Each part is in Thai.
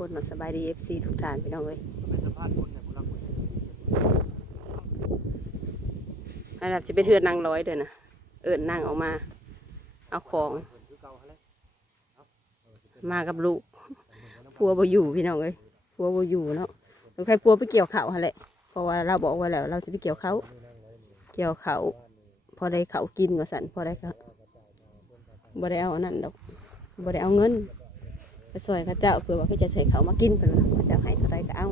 คนเนาะสบายดีเอฟซีทุกท่านพี่น้องเอ้ยเป็นสะพานคนเนี่ยคนละคนอันนั้นจะเป็นเทือนนางร้อยเด้อนะเอิญนางออกมา เอาของ มากับลูกพัวบ่อยู่พี่น้องเอ้ยพัวบ่อยู่เนาะต้องใครพัวไปเกี่ยวเขาหั่นแหละเพราะว่าเราบอกไว้แล้ว เราจะไปเกี่ยวเขาเกี่ยวเขาพอได้เขากินว่าสันพอได้เขาบ่ได้เอานนั้นดอกบ่ได้เอาเงิน ไปซอยเข้าเจ้าเผื่อว่าเขาจะใส่เขามากินเพิ่นว่าเขาจ้าให้เท่าไรก็เอา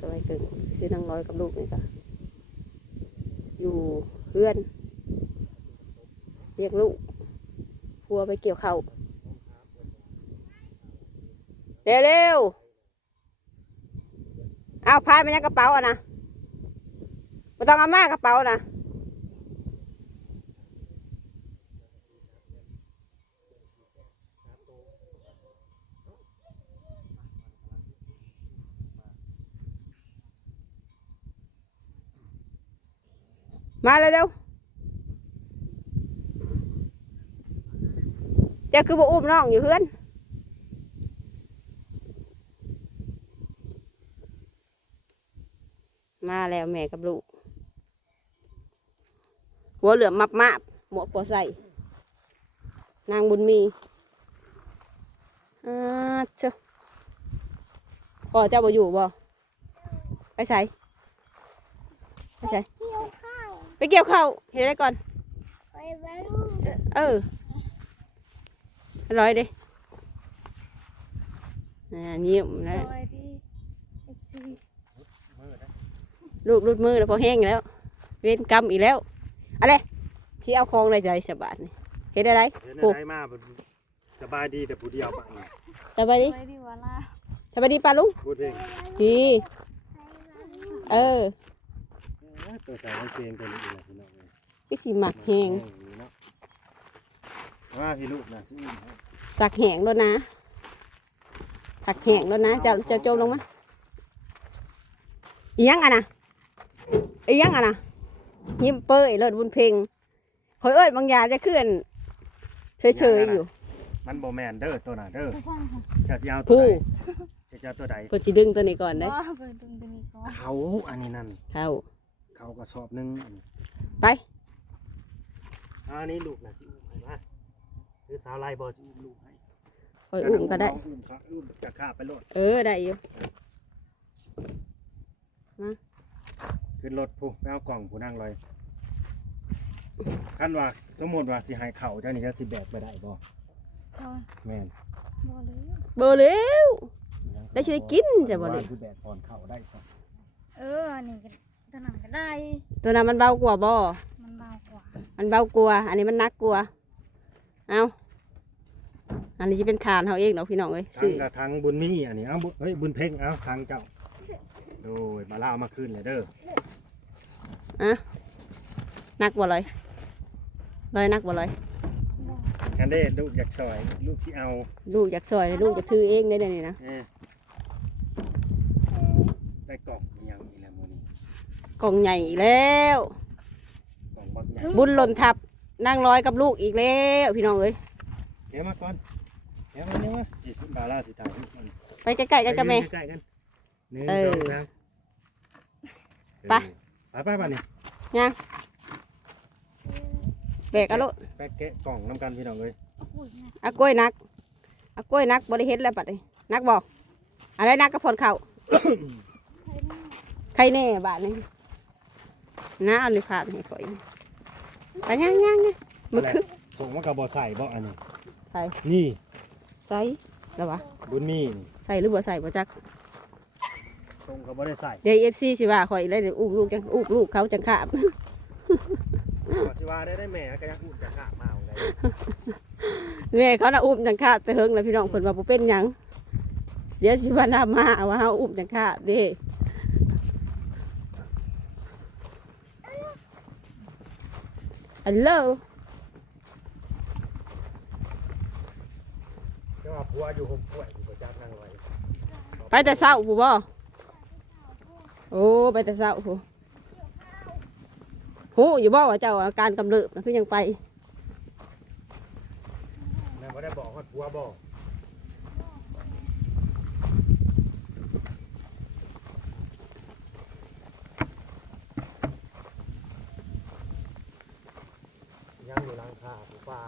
ซอยกึ่งคือนางร้อยกับลูกนี่ก็อยู่เพื่อนเรียกลูกพัวไปเกี่ยวเขาเร็วเร็วๆเอาพายมายังกระเป๋าอะนะไม่ต้องเอามากระเป๋านะ มาเร็วๆเจ้าคือบ่อุ้มน้องอยู่เพื่อนมาแล้วแม่กับลูก หัวเหลือมมับมาบหมวกปัวใส่ นางบุญมีอ่าเจ้าพ่อเจ้าบ่อยู่บ่ไปใส่ไปใส่ เกี่ยวข้าวไปเกี่ยวข้าวเห็นได้ก่อนไปบ้านลูกเอออร่อยดิอ่าเยี่ยมนะสวัสดีเอฟซีมือนะลูกรุดมือแล้วพอแห้งแล้ว เวรกรรมอีกแล้วอะไรที่เอาของในใจสบายนี่เห็นอะไรเห็นปุ๊อะไรมาบ่สบายดีแต่ผู้เดียวปะนี่สบายดีสวัสดีวาลาสบายดีป้าลุงพูดเพลงดีเออเออ ตัวใส่กางเกงตัวนี้อีกแล้วพี่น้องเอ้ยพี่สีหมักแห้งนี่เนาะว่าพี่ลูกนะซื้อให้สักแห้งแล้วนะสักแห้งแล้วนะเจ้าเจ้าโจมลงมาอีหยังอะนะอีหยังอะนะยิ้มเป้ยเลิศบุญเพ่งคอยเอิดบางอยางจะขึ้นเฉยๆอยู่ มันบ่แม่นเด้อตัวน่ะเด้อไม่ใช่ค่ะจะสิเอาตัวผู้ใดจะจะเอาตัวใดเพิ่นสิดึงตัวนี้ก่อนได้ว่าเปิดตรงนี้ก่อนเขาอันนี้นั่นเข้า เขากระสอบหนึงอันนี้ไปอันนี้ลูกนะสิอุ้มให้มาหรือสาวไล่บ่สิอุ้มลูกให้คอยอุ้มก็ได้อุ้มเขาอุ้มจะฆ่าไปโลดเออ ได้อยู่ขึ้นรถผู้ไปเอากล่องผู้นั่งเลยคันว่าสมมติว่าสิให้เข่าเจ้านี่จะสิแบกไปได้บ่เขาแม่นบอกเลยเบอร์เร็ว ได้สิได้กินจ้ะบ่ได้ว่าคือแบกก่อนเข่าได้ซะเอออันนี้ก็ ตัวนั้นก็ได้ ตัวนั้นมันเบากว่าบ่ มันเบากว่า มันเบากว่า อันนี้มันหนักกว่า เอาอันนี้จะเป็นฐานเขาเองเนาะพี่น้องเอ้ยทางซื้อกับทางบุญมีอันนี้เอาบุเฮ้ยบุญเพ่งเอาทางเจ้า โดยมาล่าเอามาคืนเลยเด้ออะหนักบ่เลยเลยหนักบ่เลยบอกกันเด้ลูกอยากซอย ลูกสิเอา ลูกอยากซอย ลูกจะถือเองได้เดี๋ยวนี้นะเอ้ได้กล่องอีหยังอีแล้วมื้อนี้ กล่องใหญ่อีกแล้วกล่องบักใหญ่บุญหล่นทับนั่งร้อยกับลูกอีกแล้วพี่น้องเอ้ยเก็บมาก่อนเก็บมาเนี่ยมาอีสิบาล่าสิถ่ายรูปมันไปใกล้ๆกันกับแม่ใกล้ๆกันหนึ่งเออสองสามไป ไปไปไปนี่ยังแบกเอาลูกไปแกะกล่องน้ำกันพี่น้องเลยอุ้ยนะอากล้วยนักอากล้วยนักบริเฮ็ดแล้วปัดนี้นักบอกอะไรนักกระพนเข่า ใครน่าใครแน่บาทนี้ น้าเอาในภาพให้ข่อยไปย่างย่างเนี่ยมันคือส่งมากับบอใส่บ่อันนี้ใส่นี่ใส่แล้ววะบุญมีนี่ใส่หรือบ่ใส่บ่จักส่งกับ่ได้ใส่เดี๋ยวเอฟซีสิว่าข่อยเลยเดี๋ยวอุ้มลูกจังอุ้มลูกเขาจังขาบขอสิว่าได้ได้แม่ก็ยังพูดจะขาดมาเอาไงแม่เขาน่ะอุ้มจังขาบแต่เฮิงแล้วพี่น้องเพิ่นว่าบ่เป็นหยังเดี๋ยวสิว่าน้ามาว่าเฮาอุ้มจังขาบเด้ ฮัลโหลก็ว่าผัวอยู่ห่มป่วยอยู่ประจักนั่งไว้ไปแต่เช้าผู้บ่โอ้ไปแต่เช้าผู้ฮู้อยู่บ่ว่าเจ้าอาการกำเริบนะคือยังไปแม่บ่ได้บอกว่าผัวบอก ผู้ ป่า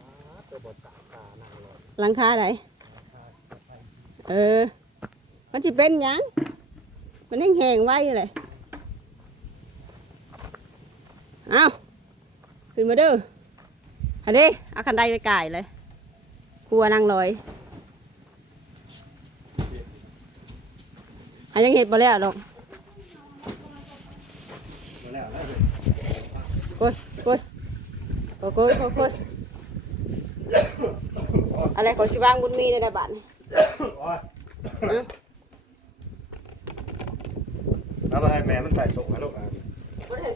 อ่าตัวบดตาตานั่งรถหลังคาไหนเออ มันจะเป็นหยัง มันแห้งๆไว้เลยเอาขึ้นมาเด้ออันนี้เอาคันไดไปก่ายเลยครัวนั่งลอยอันยังเห็ดบ่แล้วดอกมาแล้วแล้วโก้ยโก้ยโก้ยโก้ยโก้ยโก้ยอะไรขอชิวางบุญมีในได้บาทนี่โอ้ยเอาไปให้แม่มันใส่ส่งให้ลูกอะบ่ได้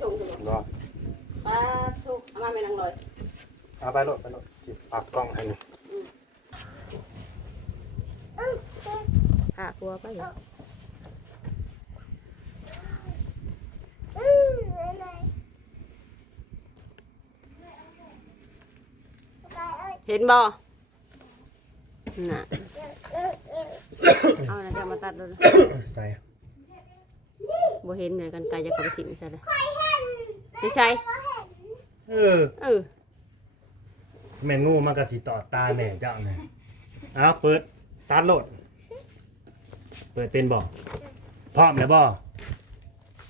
ส่งถึงรอปลาสุกเอามาไม่นั่งลอยเอาไปลูกไปลูกจิบปากกล้องให้หน่อย ค่ะกลัวไปอยู่ เห็นบ่น่ะเอานะจะมาตัดดูใส่บ่เห็นเลยกันไกลจะกระถิ่นใช่เลยไม่ใช่เออเออแม่งูมันก็สิต่อตาแม่เจ้าเนี่ยเอาเปิดตัดโลด เปิดเป็นบ่พร้อมแล้วบ่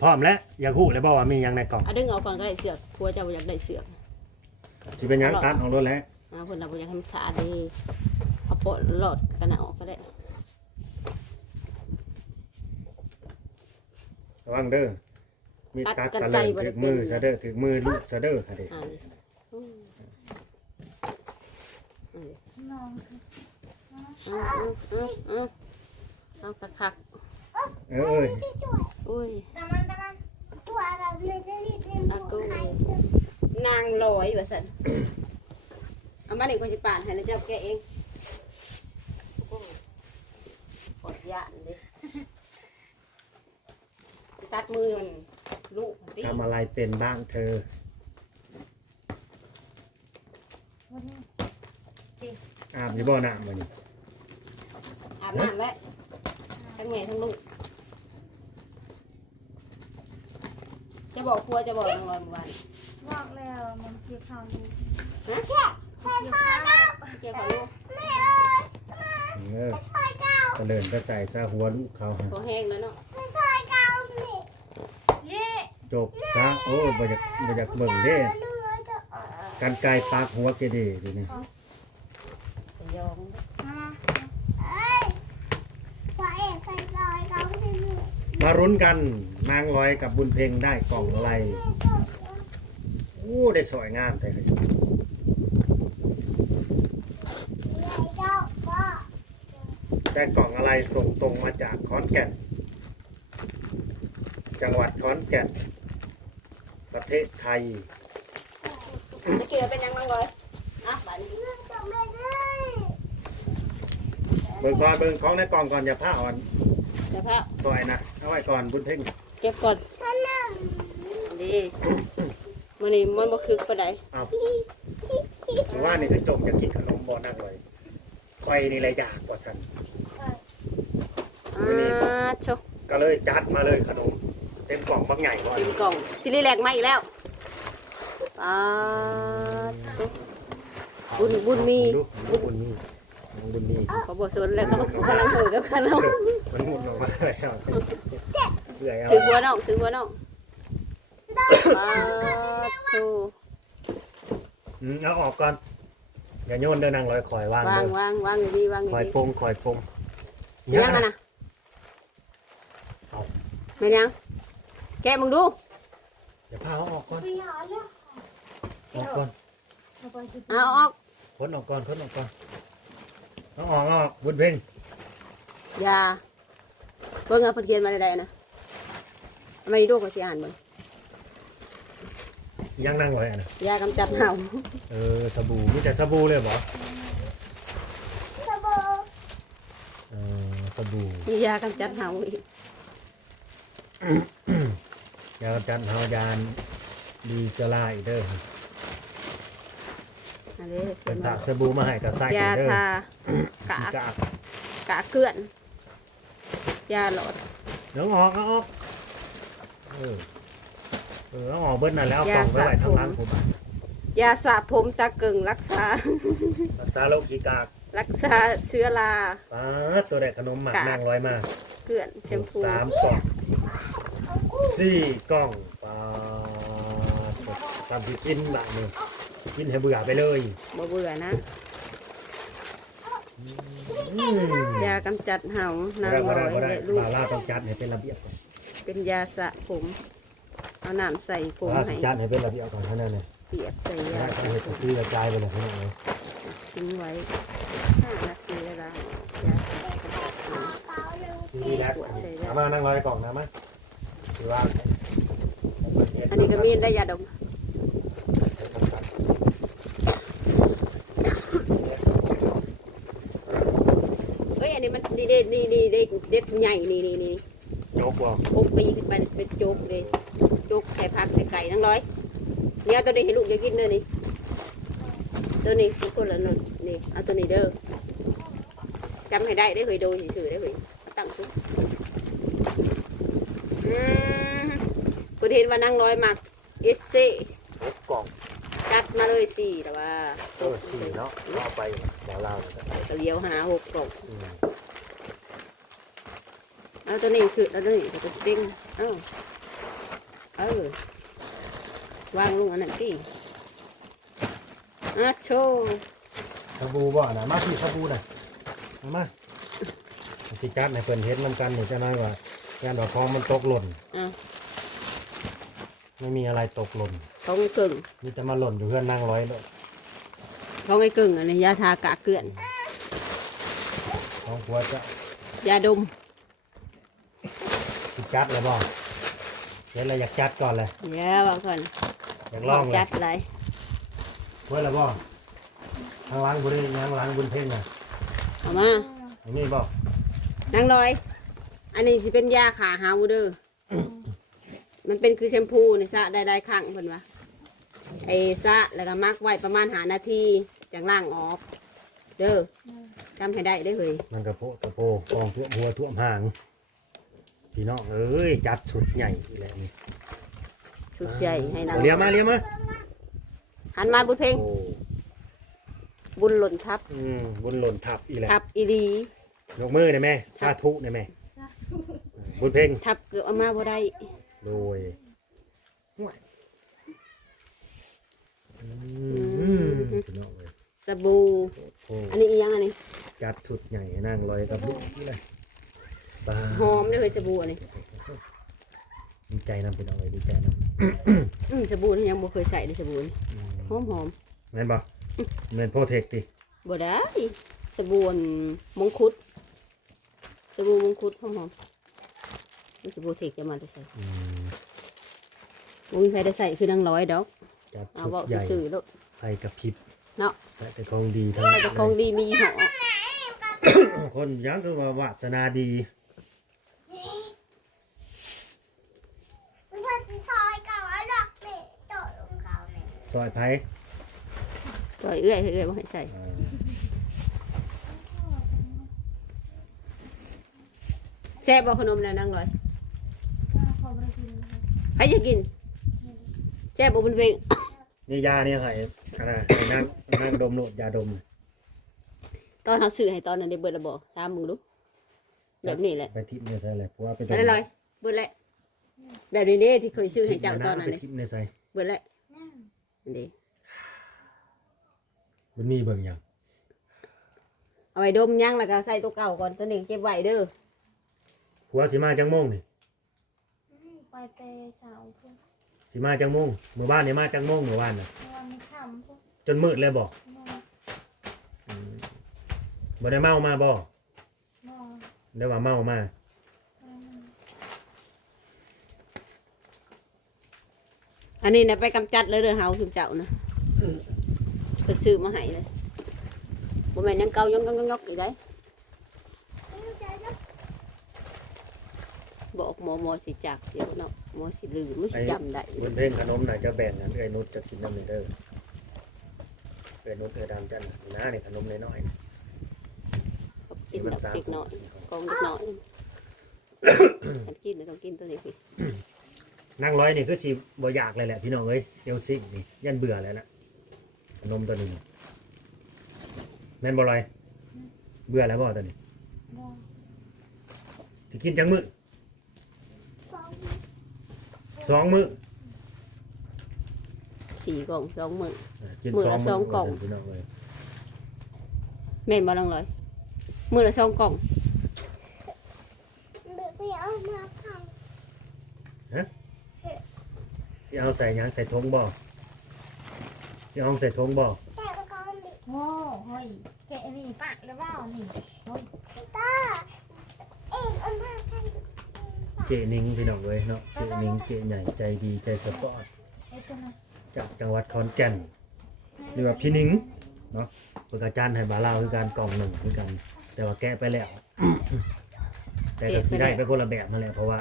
พร้อมแล้วอยากฮู้แล้วบ่ว่ามีหยังในกล่องเอาดึงออกก่อนก็ได้เสือกกลัวจะบ่อยากได้เสือกสิเป็นหยังตัดออกรถแล้ว เอาคนเราบ่อยากให้มันขาดเลยเอาโปะหลอดกันเอาออกก็ได้ระวังเด้อมีตัดตะเลิงถึกมือซะเด้อถึกมือลูกซะเด้อค่ะเด้อ่านี่อืมน้องเอาเอาเอาเอาเอาคักเออเอ้ยๆอุ้ยตามันตามันตัวเราเลยจะรีบเล่นอากูนางลอยว่าซั่น เอามานี่คนสิปานให้แล้วเจ้าแกะเองโอ้ยกดยานดิตัดมือมันลูกมันดิทำอะไรเป็นบ้างเธอวันนี้อาบอยู่บ่น้ำมื้อนี้อาบน้ำแล้วทั้งแม่ทั้งลูก จะบอกครัวจะบอกนางลอยเมื่อวานบอกแล้วมันเกี่ยวข้าวอยู่ฮะ เกี่ยวข้าวเกี่ยวกับลูกเออตะเลินก็ใส่ซะหัวลูกเขาฮะตัวแห้งแล้วเนาะเย่จบซะโอ้บ่อยากบ่อยากเบิ่งเด้กันไกลปากหัวเกเดดูนี่สยองมามารุ้นกันนางลอยกับบุญเพ็งได้กล่องอะไรโอ้ได้สวยงามแต่เลยได้กล่องอะไรส่งตรงมาจากขอนแก่น จังหวัดขอนแก่น ประเทศไทยจะเกี่ยวเป็นยังไงเลยอะบัดนี้เบิ่งก่อนเบิ่งของในกล่องก่อนอย่าผ้าอ่อนเดี๋ยวพระซอยนะเอาไว้ก่อนบุญเพ่งเก็บก่อนดีมันนี่มันบ่คึกปานใดเอาหรือว่านี่คือจมจะกินขนมบ่นั่งเลยคอยนี่เลยอยากกว่าฉัน อ่าโชก็เลยจัดมาเลยขนม เต็มกล่องบักใหญ่ก่อนเต็มกล่องซิลิแลกมาอีกแล้วอ่าโช บุญบุญมีดูดูบุญมีบุญมีเขาบ่สนแล้วเขากำลังถือกับขนมมันหมุนออกมาแล้วเอื่อยเอาถือหัวน้องถือหัวน้องอ่าโชอืมเอาออกก่อนอย่าโยนเดินนางลอยคอยวางวางเด้อวางวางอยู่ดีวางอยู่คอยดีปงคอยปงยังไงนะเอา ไม่ยังแกะมึงดูอย่าพาเอาออกก่อนไปหาเรื่องออกก่อนเอาไปสิเอาออกค้นออกก่อนค้นออกก่อนเอาออกเอาออกบุญเพ่งอย่าเบิ่งเอาเพิ่นเขียนมาได้ๆนะทำไมดูก็สิอ่านเบิ่งยังนั่งลอยอะนะยากำจัดเห่าเออสบู่มีแต่สบู่เลยเหรอเออสบู่มียากำจัดเห่าอีก ยาจันเฮายานดีเซลาอีกเด้ออันนี้เป็นตากสบู่มาให้กับไส้ยาเด้อทากะกากกะเกลื่อน ยาหลอด เดี๋ยวออกเอาออกเออเออเอาออกเบิ้ลนั่นแล้วเอากล่องไปไว้ทางหล่างผมอะยาสระผมตาเกิงรักษา รักษาโรคขี้กากรักษาเชื้อรา ป้าดตัวแดกขนมหมักกากนางร้อยมาก เกลื่อนแชมพูสามกล่องสี่กล่องป้าดทำที่กินแบบนี้กินให้เบื่อไปเลยบ่เบื่อนะอืมยากำจัดเห่านางบ่ร้ได้อยบ่ได้และบ่ลูได้กบาล่าต้องจัดให้เป็นระเบียบก่อนเป็นยาสระผม เอาน้ำใส่ผมบาล่าให้ต้องจัดให้เป็นระเบียบก่อนเท่านั้นเลยเปียกใส่ยาต้องให้ตีกระจายไปเลยเท่านั้นเลยทิ้งไว้ห้านาที เร็วดีแล้วเอามานั่งร้อยกล่องนะมั้ยถือว่าอันนี้ก็มีได้ยาดมเอ้ยอันนี้มันนี่เด็ดนี่นี่เด็ดเด็ดใหญ่นี่นี่นี่ยกบอกโอ้ปีขึ้นไปเป็นโจ๊กเลยโจ๊กใส่ผักใส่ไก่ทั้งร้อยเนี่ยเอาตัวนี้ให้ลูกอย่ากินเด้อนี่ตัวนี้ทุกคนละหนึ่งนี่เอาตัวนี้เด้อจำให้ได้ได้เคยโดนถือได้เคยเอาตั้งซุกอืมคุณ เห็นว่านั่งร้อยมักเอสเซยกกล่องจัดมาเลยสี่แต่ว่าเออสี่เนาะเอาไปเดี๋ยวเราจะไปก็เลี้ยวหาหกกล่องอืมเอาตัวนี้คือเอาตัวนี้ตัวติ้งเอ้าเออวางลงอันนั้นที่อะโชว์สบู่บ่นะมาสิสบู่น่ะมามาสิจัดในเพิ่นเฮ็ดนํกันนี่จะน้อยว่าแม่นว่าของมันตกหล่น อะ ไม่มีอะไรตกหล่นของไอ้กึ่งมีแต่มาหล่นอยู่เพื่อนนั่งร้อยเลยของไอ้กึ่งอันนี้ยาทากะเกลื่อน ของหัวจะยาดมสิจัดเลยบ่เดี๋ยวเราอยากจัดก่อนเลย เดี๋ยวบอกก่อนอยากลองเลจัยดอะไรเพื่ออะไรบ่ทางล้างบุญยังล้างบุญเพ่งอะเอามา อันนี้บ่นั่งลอย อันนี้สิเป็นยาขาหาวเด้อ มันเป็นคือแชมพูนี่ซะได้ได้ครั้งเพิ่นว่าไอ้ซะแล้วก็มักไว้ประมาณหานาทีจังล่างออก เด้อจำให้ได้ได้อเฮ้ยมันกระโปะกระโปงกองท่วมหัวท่วมหาง พี่น้องเอ้ยจัดสุดใหญ่อีกแล้วนี่ชุดใหญ่ให้นางเลี้ยวมาเลี้ยวมาหันมาบุญเพลงโอ้บุญหล่นทับอืมบุญหล่นทับอีกแล้วทับอีดี ยกมือได้ไหมสาธุได้ไหมบุญเพ่งทับเกือบเอามาบ่ได้ โดยอืมพี่น้องเลยสบู่โอ้อันนี้อีหยังอันนี้จัดสุดใหญ่นั่งลอยกับลูกนี่เลยปลาหอมเด้อเฮ้ยสบู่อันนี้ดีใจนำพี่น้องเลยดีใจนอืมสบู่นี่ยังบ่เคยใส่เลยสบู่นี่ำหอมหอมแม่นบ่แม่นโพเทคดิบ่ได้สบู่อันมงคุด สบู่มงคุดหอมหอม นี่สบู่เทคจะมาได้ใส่อืมบ่มีใครได้ใส่คือนางร้อยดอก จัดเอาสุดเว้าใหญ่ซื่อๆแล้ว ไฟกับพริบเนาะ ใส่แต่ของดีทั้งใส่แต่ของดีมีหอคนยังคือว่าวาสนาดีมันพอสิซอยเก่าแล้วหรอกแม่โจดลงเก่าแม่ซอยไผ่จอยเอื้อยเอื้อยบ่ให้ใส่อ่าแซ่บบ่ขนมน่ะนางร้อย ก็ขอบริกินนะ ครับใครจะกินแซ่บบ่เป็นเพลงนี่ยาเนี่ยให้อะไรให้นั่งนั่งดมโลดยาดมตอนเขาซื้อให้ตอนนั้นได้เบิดและบ่ตามมึงดูแบบนี้แหละไปทิพย์เนี่ยใช่เลยเพราะว่าไปดมอะไรลอยเบิดแหละแบบนี้เด้ที่เคยซื้อให้เจ้าตอนนั้นไปเลยทิพย์เนี่ยใส่เบิดแหละนั่งอันนี้มันมีเบิ่งอย่างเอาไว้ดมยังแล้วก็ใส่ตัวเก่าก่อนตัวนี้เก็บไว้เด้อผัวสิมาจังโมงนี่ อืมไปเตะเสาพวกสิมาจังโมงเมื่อบ้านนี่มาจังโมงเมื่อวานน่ะนอนในค่ำพวกจนมืดเลยบอกนอนบ่ได้เมามาบ่นอนเดี๋ยวว่าเมามาอืมอันนี้นะไปกำจัดเลยเด้อเฮาถึงเจ้านะเพิ่นซื้อมาให้เลยบ่แม่นยังเก่ายองยองยองอีกได้ ไม่รู้จะจะ บอกหมอหมอสิจักเดี๋ยวเนาะหมอสิลืมมันสิจำได้บนเพลงขนมน่ะจะแบ่งกันไอ้นุชจะกินน้ำนี่เด้อไอ้นุชไอ้ดำจันน่ะน้านี่ขนมน้อยๆนี่กินดอกเด็กน้อยกองเด็กน้อยฉันกินน่ะต้องกินตัวนี้พี่นั่งร้อยนี่คือสิบ่อยากเลยแหละพี่น้องเอ้ยเอลซิงนี่ยันเบื่อแล้วนะนมตัวนี้นี่แม่นบ่ลอยเบื่อแล้วบ่ตัวนี้บ่สิกินจังมื้อสอง สองมื้อสี่กล่องสองหมื่นอ่ากินมื้อละมื้สองกล่องพี่น้องเอ้ยแม่นบ่น้องลอยมือละสองกล่องเด็กไปเอามาทสิเอาใส่หยังใส่ทงบ่สิเอาใส่ทงบ่ำแต่ก็มีโอ้เฮ้ยแกะนี่ปะแล้วว่านี่เฮ้ยตาเอ็งเอามาทเจนิงพี่น้องเอ้ยเนาะเจนิงเจใหญ่ใจดีใจสปอร์ตไอ้ตัวนั้นจากจังหวัดขอนแก่นหรือว่าพี่นิงเนาะเปิดอาจารย์ให้บาลาวคือการกล่องหนึ่งคือกัน แต่ว่าแกะไปแล้ว แต่ก็สิได้ไปคนละแบบนั่นแหละเพราะว่า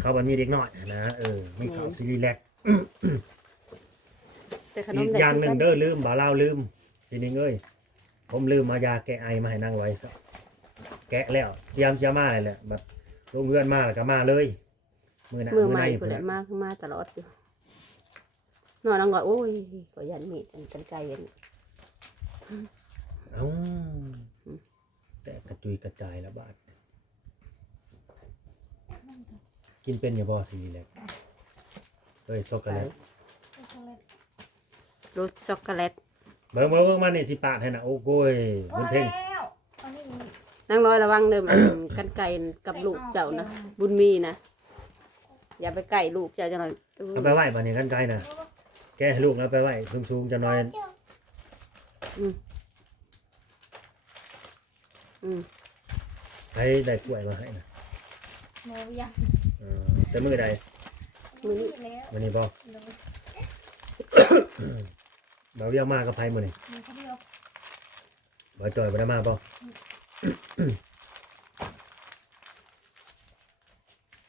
เขาบันมีเด็กน้อยนะเออไม่เขาซีรีแลกแต่ขนอีมกได้อย่างหนึ่งคืกัเด้อลืมบาลาวลืมพี่นิงเอ้ยผมลืมมายาแก้ไอมาให้นั่งไว้ซะแกะแล้วเตรียมจะมาเลยแหละแบบ ลงเพื่อนมาแล้วก็มาเลยมือหน้ามือมือใหในม่คนแหละมามาตลอดอยู่นอนน้องลอยโอ้ยก็ยันมีดอันกันไกลอัน เอ้าแต่กระจุยกระจายละบาดกินเป็นอย่าบอซีรีแลกเอ้ยช็อกโกแลตช็อกโกแลตรสช็อกโกแลตเบิ่งเบิ่งเบิ่งมานี่สิปาดให้นะโอ้โก้ยโอ้มันเพ่งแล้วอันนี้ นางลอยระวังเดิมกันไกลกับลูกเจ้านะบุญมีนะอย่าไปใกล้ลูกเจ้าจังหน่อยเอาไปไหว้บัดนี้กันไกลนะแกให้ลูกแล้วไปไหว้สูงๆจะน้อยำเจ้าอืมให้ได้กล้วยมาให้นะโมยังเออแต่มื้อใดมือนี้แล้วมื้อนี้บ่เดี๋ยวบ่าวเรียกมากับไผมื้อนี้มีคนเดียวบ่าวจอยบ่ได้มาบ่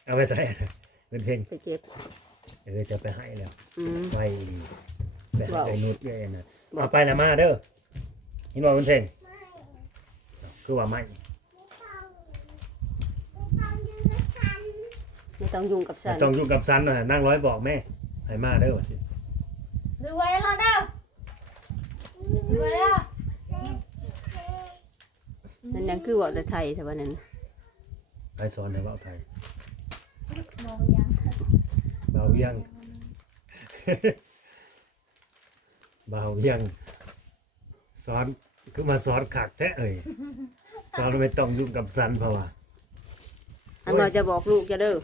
เอาไปใส่เงินเพ่งไปเก็บ เออจะไปให้แล้วอืม ไปไปให้ว้าว ไอ้นุชเอ้น่ะว้าวเอาไปแล้วมาเด้อเห็นบ่เงินเพ่งไม่คือว่าไม่ไม่ต้องไม่ต้องยืนกับฉันไม่ต้องยุ่งกับฉันต้องอยู่กับซันน่ะนั่งร้อยบอกแม่ให้มาเด้อว่าสิ ดูไว้แล้วเด้อดูไว้แล้ว นั่นยังคือว่าแต่ไทยแต่ว่านั้นใครสอนให้เว้าไทยโมยังบ่าวเวียงบ่าวเวียงสอนคือมาสอนขักแท้เอ่ยสอนไม่ต้องยุ่งกับซันเพราะว่า อันลอยจะบอกลูกจะเด้อ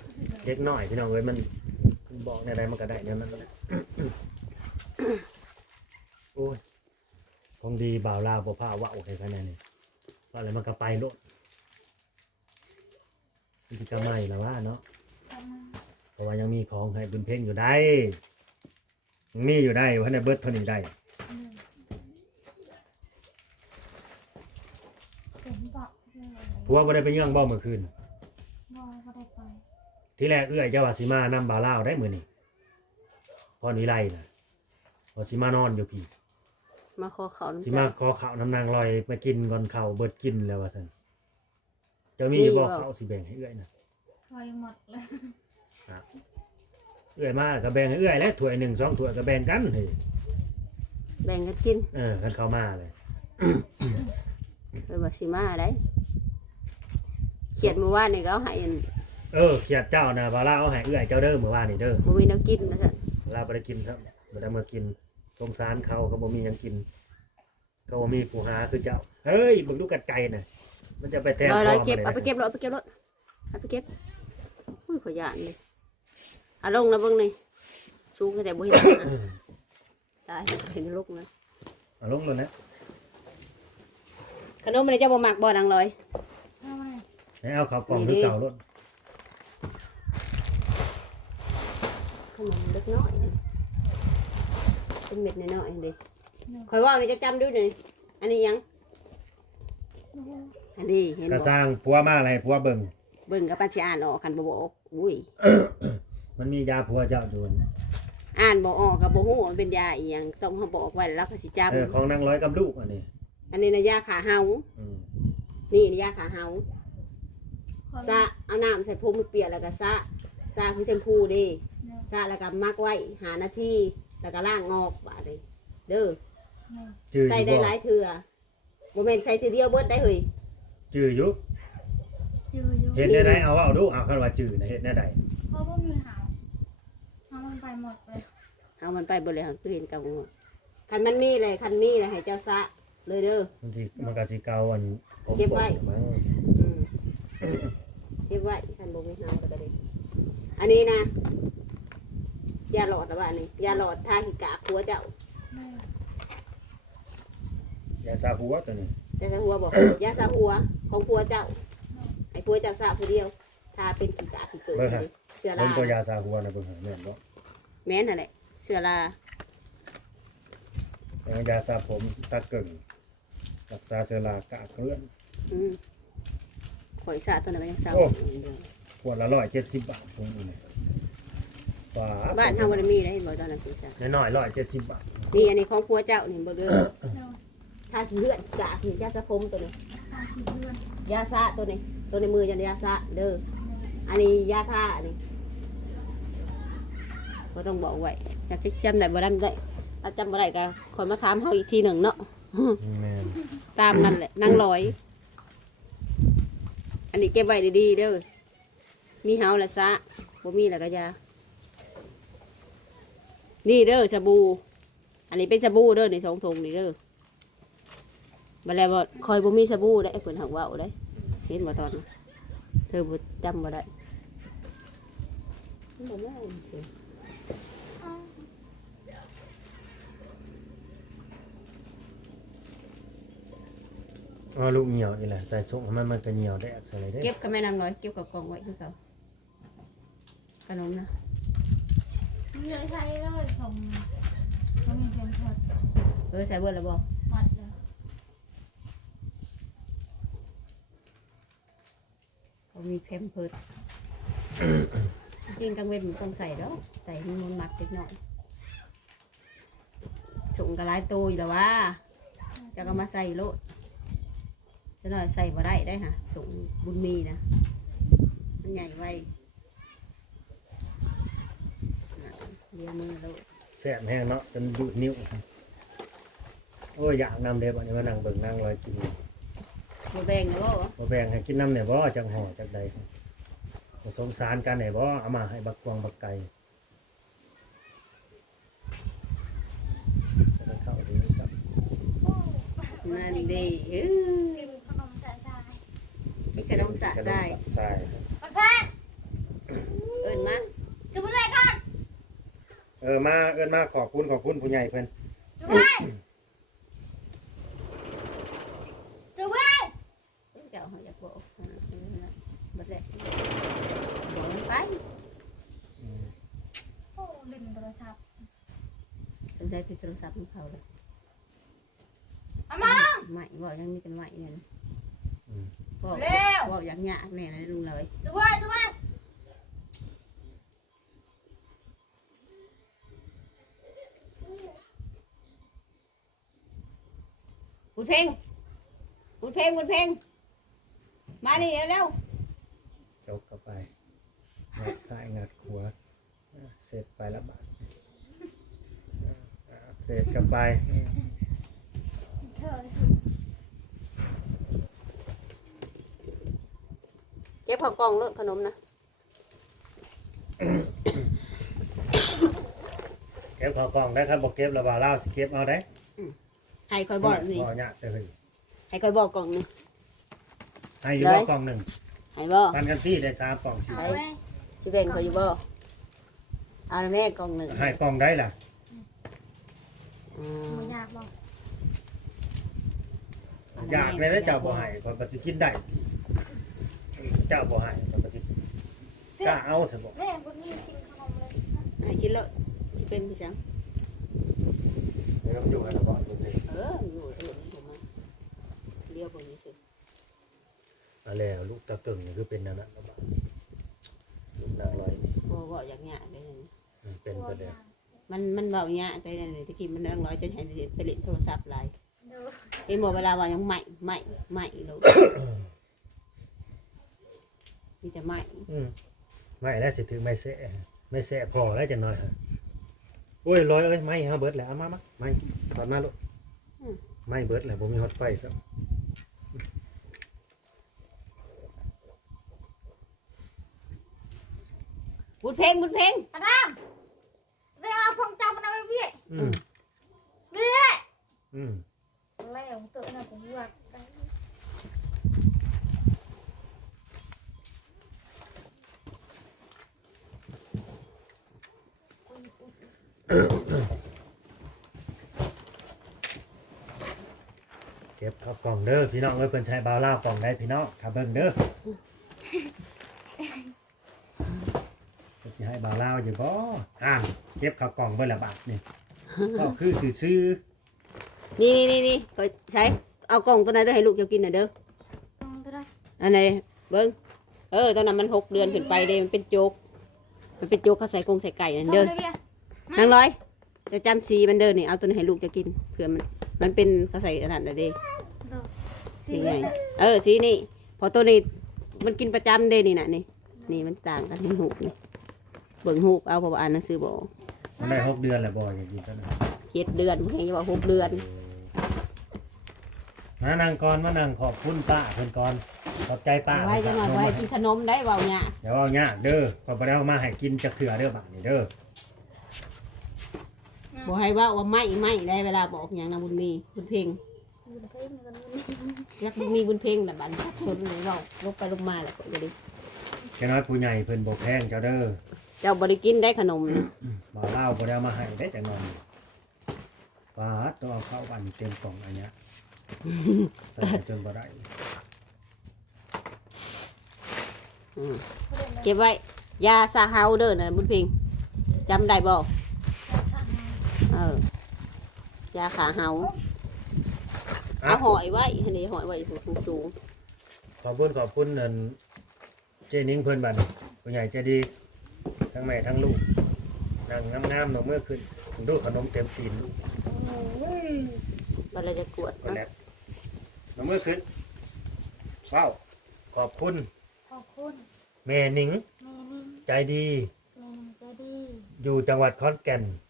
เด็กน้อยพี่น้องเอ้ยมันบอกในใดมันก็ได้เนี่ยมันแหละโอ้ยของดีบ่าวลาวบ่พาเว่าโอเคขนาดนี้ ก็อะไรมันก็ไปโลดมันสิกรรมใหม่แล้วว่าเนาะเพราะว่ายังมีของให้บุญเพ่งอยู่ได้ยังมีอยู่ได้ว่าในเบิร์ดเท่านี้ได้เห็นบอกผัวบ่ได้ไปเยื่องบ่เมื่อคืนโมก็ได้ไปที่แรกเอื้อยเจ้าว่าสิมานำบ่าวลาวได้มื้อนี้พรวิไลน่ะว่าสิมานอนอยู่พี่ มาขอเขาน้ำสิใจมาขอข้าวน้ำนางลอยมากินก่อนข้าวเบิดกินแล้วว่าซั่นเจ้ามีอยู่บ่มีบ่ข้าวสิแบ่งให้เอื้อยน่ะคอยหมดเลยเอื้อยมาแล้วก็แบ่งให้เอื้อยแล้วถ้วยหนึ่งสองถ้วยก็แบ่งกันเฮ้ยแบ่งกันกินเออคันเข้ามาเลยเออว่าสิมาได้เขียนเมื่อวานนี่ก็เอาให้อันเออเขียดเจ้านะบาลาเอาให้เอื้อยเจ้าเด้อเมื่อวานนี่เด้อบ่มีแน้ำกินนะจ๊ะลาบ่ได้กินครับบ่ได้มากิน สงสารเขาเขาบ่มีหยังกิน เขาบ่มีผู้หาคือเจ้า เฮ้ยเบิ่งดูกัดไก่น่ะ มันจะไปแทงลอยคลออยมันเก็บเลยเอาไปเก็บรถเอาไปเก็บรถเอาไปเก็บอุ้ยขอยานเลยเอาลงนะเบิ่งนี่สูงแต่บ่เห็นหน้าตายเห็นลูกนะเอาลงเลยนะขนมมันจะบ่มักบ่ดังลอยเอามาให้เอาข้าวกล่องนี่คือดิเก่ารถ ขนมเล็กน้อยนี่ เป็นเม็ดน้อยๆเด้คอยว่านี่จะจำดูหน่อยอันนี้ยัง อันนี้เห็นก็บ่สร้างผัวมาอะไรผัวเบิ่งเบิ่งกับปัญชอ่านออกคันบ่บอกอุ้ย มันมียาผัวเจ้าอยู่นั่นอ่านบ่ออกกับบ่ฮู้ว่ามันเป็นยาอีหยังต้องเขาบอกไว้แล้วก็สิจำเออของนางร้อยกับลูกอันนี้อันนี้นะยาขาเฮาอืมนี่นะยาขาเฮาคอยซะเอาน้ำใส่ผมให้เปียกแล้วก็ซะซะคือแชมพูเดิซะแล้วก็มักไว้หานาที แล้วก็ล้างงอกบาดนี้เด้อจืออใส่ยู่ได้บ่หลายเถื่อบ่แม่นใส่เถื่อเดียวเบิดได้เฮ้ยจืออยู่จืออยู่เฮ็ดได้ไดเอาเอาดูเอาคันว่าจือนะเฮ็ดได้ไดเพราะว่ามีหาวหาวมันไปหมดเลยเอามันไปบ่เลยหังคือเห็นกับงูคันมันมีเลยคันมีเลยให้เจ้าซะเลยเด้อ มันสิมันก็สิเก่าอันผมเก็บไว้ๆมั้งอืมเก็บไว้คันบ่มีหาวก็ได้อันนี้นะ ยาหลอดละว่าอันนี้ยาหลอดทาหิกาผัวเจ้าแม่อย่าซาหัวตัวนี้แต่ถ้าหัวบอก ยาสระหัวของผัวเจ้าให้ผัวเจ้าสระผู้เดียวทาเป็นขี้กาขี้เกิดเสือเบิ่รางตัวยาซาหัวนะเบิ่งให้แม่นบ่แม่นนั่นแหละเสือราแล้วยาซาผมตะเกิ่งรักษาเชื้อรากะเกลื่อน อืมข่อยสระตัวนั้นก็ยังสระโอ้ ขวดละ170บาทตรงนี้ ว้าบ้านเฮาบ่ได้มีได้เห็นบ่ตอนนั้นคือจ้ะน้อยๆ170บาทนี่อันนี้ของผัวเจ้านี่บ่เด้อเนาะทาขี้เลือดกะนี่ยาสระผมตัวนี้ตาสีเลือดยาสระตัวนี้ ตัวในมือยันยาสระเด้ออันนี้ยาทาอันนี้บ่ต้องบอกไว้อยากสิจำได้บ่ได้ได้ถ้าจำบ่ได้ก็คอยมาถามเฮาอีกทีหนึ่งเนาะแม่นตามนั่นแหละนั่งร้อย อันนี้เก็บไว้ดีๆเด้อมีเฮาและซะบ่มีแล้วก็อยา นี่เด้อสบู่อันนี้เป็นสบู่เด้อในสองถุงนี่เด้อบัดแล้วบ่คอยบ่มีสบู่ได้เพิ่นหักเว้าได้เห็นบ่ตอนนั้นเธอบ่จำบ่ได้มันบ่มาอีกเด้ออ๋อลูกเหนียวนี่แหละใส่ส่งให้มันมันก็เหนียวแดกใส่เลยเด้เก็บกับแม่นางน้อยเก็บกับกล่องไว้คือเก่าขนมนะมี เลยใช้เลยชมเขามีเพียงพอเออใส่เบิดแล้วบ่หมัดเลยเขามีเพมเพิร์ดจริงกลางเวนมันต้องใส่แล้วใส่ให้มันมัดเล็กน้อยถุงกระไรตัวอยู่แล้วว่าจะก็มาใส่โลดจะหน่อยใส่บ่ได้ได้ค่ะถุงบุญมีนะมันใหญ่ไว้น่ะ เลียมือโลดแซ่บแห้งเนาะจนดูดนิ้วโอ้ยอยากนำเด้บ่นี่มานั่งเบิ่งนั่งรอยกินบัแบ่งนะบ่บ่แบ่งให้กินน้ำเนี่ยบ่จังห่อจักใดบ่สงสารกันเนี่ยบ่เอามาให้บักกวางบักไก่แล้วเข้าดีสักนั่นดีเอ้ยกินขนมสะใจไอ้ขนมสะใจใช่มันแพ้เอิ้นมาจุ๊บไปเลยก่อน เออมาเอิ้นมาขอบคุณขอบคุณผู้ใหญ่เพิ่นจุ๊บไปจุ๊บไปเจ้าเขาอยากบอกเออเออบัดแหละบอกมันไปอืมโอ้ลินโทรศัพท์สนใจติดโทรศัพท์ของเขาเลยอามาใหม่บอกยังมีกันใหม่เนี่ยนะอืมบอกเร็วบอกอยากหยากเนี่ยนะลุงเลยจุ๊บไปจุ๊บไป บุ ญเพ่งบุญเพ่งบุญเพ่งมานี่เร็วจกเข้าไปงัดซ้ายงัดขวาเสร็จไปละบาทอ่าเสร็จกันไปเธอๆเก็บผักกล่องรถขนมนะเก็บเขอกล่องได้ครับบอกเก็บแล้วว่าเล่าสิเก็บเอาได้ ให้คอยบอกนี่พอเนี่ยจะเฮ้ยให้คอยบอกกล่องนี่ให้อยู่ได้ว่ากล่องหนึ่งให้บอกปันกันพี่ได้สามกล่องสี่เอาไหมสิแบ่งเขาอยู่บ่เอาแม่กล่องหนึ่งให้กล่องได้ล่ะอืไม่มอยากบอกอยากเลยนะเจ้าบ่ให้เพอปัจจุกินได้เจ้าบ่ให้เพอปัจจุกล้าเอาสิบ่แม่คนนี้กินขนมเลยให้กินเลยสิเป็นพี่จังเดี๋ยวอยู่ให้เราบอกดูสิเอออยู่เออผมมาเลี้ยวบนนี้สิเอาแล้วลูกตะตึงนี่คือเป็นนั่นน่ะบ่ลูกนางลอยนี่พอบอกอยากหยากเลยนี่มันเป็นประเด็นมันมันเบาหยากไปเลยตะกี้มันนั่งร้อยจนให้ไปเล่นโทรศัพท์หลายดูเห็นบอกเวลาว่ายังใหม่ใหม่ใหม่เลยมีแต่ใหม่อืมไม่แล้วสิถือไม่แสะไม่แสะพอแล้วจังหน่อยฮะ โอ้ยร้อยเอ้ยไม่ฮะเบิดแล้วเอามามาไม่ตอนมาลูกไม่เบิดแหละผมมีฮอตไฟซะบุญเพลงบุญเพลงอันนั้นเรียกเอาฟองจำมันเอาไปพี่อืมนี่อืมอะไรของตัวน่ะผมว่ากัน เก็บเข้ากล่องเด้อพี่น้องเอ้ยเพิ่นใช้บาวล่าวกล่องได้พี่น้องถ้าเบิ่งเด้อจะสิให้บาวล่าวอยู่บ่อ่าเก็บเข้ากล่องเบิ่ละบาทนี่ก็คือซื่อนี่นี่นี่นี่ก็ใช้เอากล่องตัวนั้นเด้อให้ลูกเจะกินหน่อยเด้อต้องได้อันไหนเบิ้งเออตอนนั้นมันหกเดือนขึ้นไปเลยมันเป็นโจก มันเป็นโจกเขาใส่กรงใส่ไก่นั่นเด้อได้พี่ นางร้อย จะจำสีมันเด้อนี่เอาตัวนี้ให้ลูกจะกินเผื่อมันมันเป็นเขาใส่อันนั้นน่ะเด้ดูสียังไงเลยเออสีนี่พอตัวนี้มันกินประจำเด้นี่น่ะนี่นี่มันต่างกันที่หูกนี่เบิ่งหูกเอาเพราะว่าอ่านหนังสือบอกๆมันได้หกเดือนแล้วบ่อย่างนี้ก็ได้เจ็ดเดือนเพียงว่าหกเดือนมานั่งก่อนมานั่งขอบคุณป้าเพิ่นก่อนขอบใจป้าไว้จะหน่อยไว้กินขนมได้เบาเนี่ยเดี๋ยวเอาเนี่ยเด้อขอยบ่ได้เอามาให้กินจักเทื่อเด้อบาดนี้เด้อ บอกให้ว่าว่าไม่ไม่ได้เวลาบอกอย่างนางบุญมีบุญเพ่งดูได้เงินนี่รักบุญมีบุญเพ่งแบบบันชนเลยเว่าลบไปลงมาแหละก็จะได้แค่น้อยผู้ใหญ่เพิ่นบ่แพงเจ้าเด้อเจ้าบริกินได้ขนมนะบ่าวเล่าบ่ได้เอามาให้ได้จังนอนป้าดต้องเอาเข้าบ้านเต็มกล่องอันเนี้ยใส่จนบ่ได้อืมเก็บไว้ยาซาเฮาเด้อนะบุญเพ่งจำได้บ่ เออยาขาเฮาอะเอาหอยไว้อันนี้หอยไว้สูงสูงขอบคุณขอบคุณนั่นเจนิ้งเพิ่นบัดนี้ผู้ใหญ่ใจดีทั้งแม่ทั้งลูกนั่งงามๆหนกเมื่อขึ้นดูขนมเต็มตีนลูกๆเราจะกวดก็แล้วหนกเมื่อขึ้นว้าวขอบคุณ ขอบคุณ แม่หนิงแม่นิ่งใจดีแม่นิ่งใจดี อยู่จังหวัดขอนแก่นจังหวัด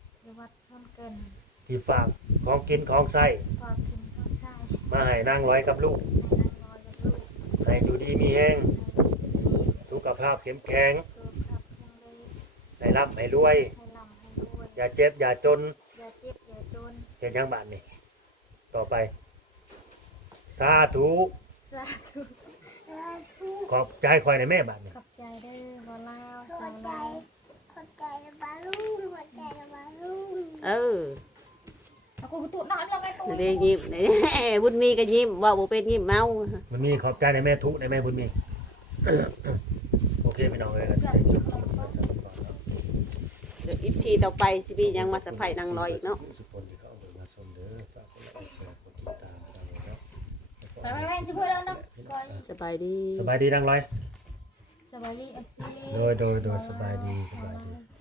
ชนเกินที่ฝากของกินของใส้ฝากถึงข้างซ้ายมาให้นางร้อยกับลูกแม่นั่งรอกับลูกให้อยู่ดีมีแห้งให้สุขภาพเข้มแข็งลูกขับแข็งเลยให้ร่ำให้รวย ให้ลำให้รวยอย่าเจ็บอย่าจนอย่าเจ็บอย่าจนเห็นยังบาทนี่ต่อไป สาธุสาธุขอบใจคอยในแม่บาทนี่ขอบใจเด้อบอลาวขสาอวใจลาวขอใจบาลุงขอใจบาลุงเออเอา กูตุ่นอนแล้วไงตุ่นเดี๋ยวยิ้มนี่บุญมีก็ยิ้มว่าบุเป็นยิ้มเมามันมีขอบใจในแม่ทุในแม่บุญมี โอเคพี่น้องเลยก็จะได้จบคลิปไว้สักก่อนเนาะเดี๋ยวอีพีต่อไปสิพี่ยังมาสัมผัสนางร้อยอีกเนาะสุขคนที่เขาเอาเดินมาชมเด้อฝากกดไลค์แชร์กดติดตามกันเลยเนาะไปไปไปจะพูดแล้วนะบอยสบายดี สบายดีนางร้อยสบายดีเอฟซีโดยโดยโดยสบายดีสบายดีส